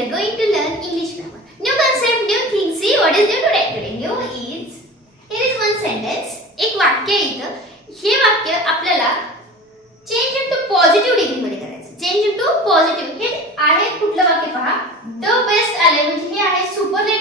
are going to learn English grammar. New concept, new thing. See what is new today? Today new is here is one sentence. एक वाक्य आहे इथं. हे वाक्य आपल्याला change into positive degree मध्ये करायचं. Change into positive. हे आहे कुठलं वाक्य पहा. द बेस्ट आले म्हणजे हे आहे सुपरलेटिव्ह